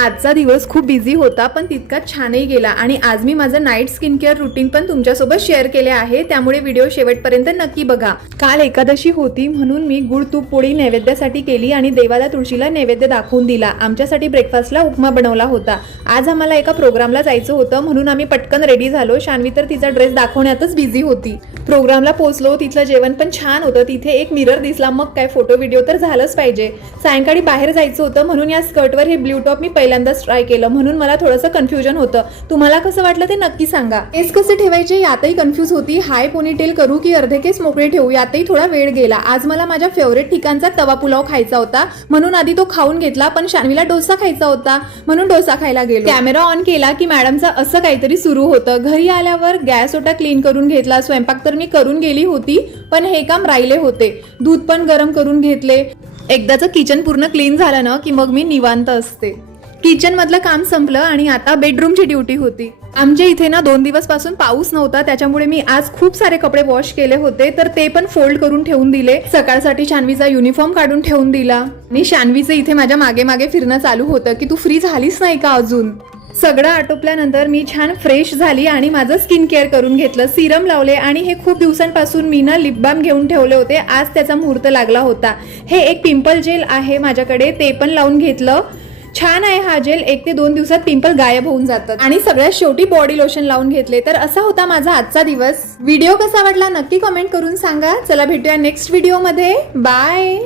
आजचा दिवस खूप बिझी होता पण तितकाच छानही गेला आणि आज मी माझं नाईट स्किन केअर रुटीन पण तुमच्यासोबत शेअर केले आहे, त्यामुळे व्हिडिओ शेवटपर्यंत नक्की बघा। काल एकादशी होती म्हणून मी गुळ तूप पोळी नैवेद्यासाठी केली आणि देवाला तुळशीला नैवेद्य दाखवून दिला। आमच्यासाठी ब्रेकफास्टला उपमा बनवला होता। आज आम्हाला एका प्रोग्रामला जायचं होतं म्हणून आम्ही पटकन रेडी झालो। शान्वी तर तिचा ड्रेस दाखवण्यातच बिझी होती। प्रोग्रामला पोहोचलो, तिथलं जेवण पण छान होतं। तिथे एक मिरर दिसला, मग काय फोटो व्हिडिओ तर झालंच पाहिजे। सायंकाळी बाहेर जायचं होतं म्हणून या स्कर्टवर हे ब्ल्यू टॉप मी पहिल्यांदाच ट्राय केलं, म्हणून मला थोडंसं कन्फ्युजन होतं। तुम्हाला कसं वाटलं ते नक्की सांगा। केस कसे ठेवायचे यातही कन्फ्यूज होती। हाय पोनीटेल करू की अर्धे केस मोकळे ठेवू यातही थोडा वेळ गेला। आज मला माझ्या फेवरेट ठिकाणचा तवा पुलाव खायचा होता म्हणून आधी तो खाऊन घेतला, पण शान्वीला डोसा खायचा होता म्हणून डोसा खायला गेलो। कॅमेरा ऑन केला की मॅडमचा असं काहीतरी सुरू होतं। घरी आल्यावर गॅस ओटा क्लीन करून घेतला। स्वयंपाक तर मी करून गेली होती पण हे काम राहिले होते। दूध पण गरम करून घेतले। एकदाचं किचन पूर्ण क्लीन झालं ना की मग मी निवांत असते। किचन मधलं काम संपलं आणि आता बेडरूमची ड्युटी होती। आमच्या इथे ना 2 दिवसापासून पाऊस नव्हता, त्याच्यामुळे मी आज खूप सारे कपडे वॉश केले होते, तर ते पण फोल्ड करून ठेवून दिले। सकाळसाठी शान्वीचा युनिफॉर्म काढून ठेवून दिला आणि शान्वीचं इथे माझ्या मागे मागे फिरणं चालू होतं की तू फ्री झालीस नाही का अजून। सगळं आटोपल्यानंतर मी छान फ्रेश झाली आणि माझं स्किन केअर करून घेतलं। सिरम लावले आणि हे खूप दिवसांपासून मी ना लिप बाम घेऊन ठेवले होते। आज त्याचा मुहूर्त लागला होता। हे एक पिंपल जेल आहे माझ्याकडे, ते पण लावून घेतलं। छान आहे हा जेल, 1 ते 2 दिवसात पिंपल गायब होऊन जातात। आणि सगळ्यात शेवटी बॉडी लोशन लावून घेतले। तर असा होता माझा आजचा दिवस। व्हिडिओ कसा वाटला नक्की कमेंट करून सांगा। चला भेटूया नेक्स्ट व्हिडिओ मध्ये। बाय।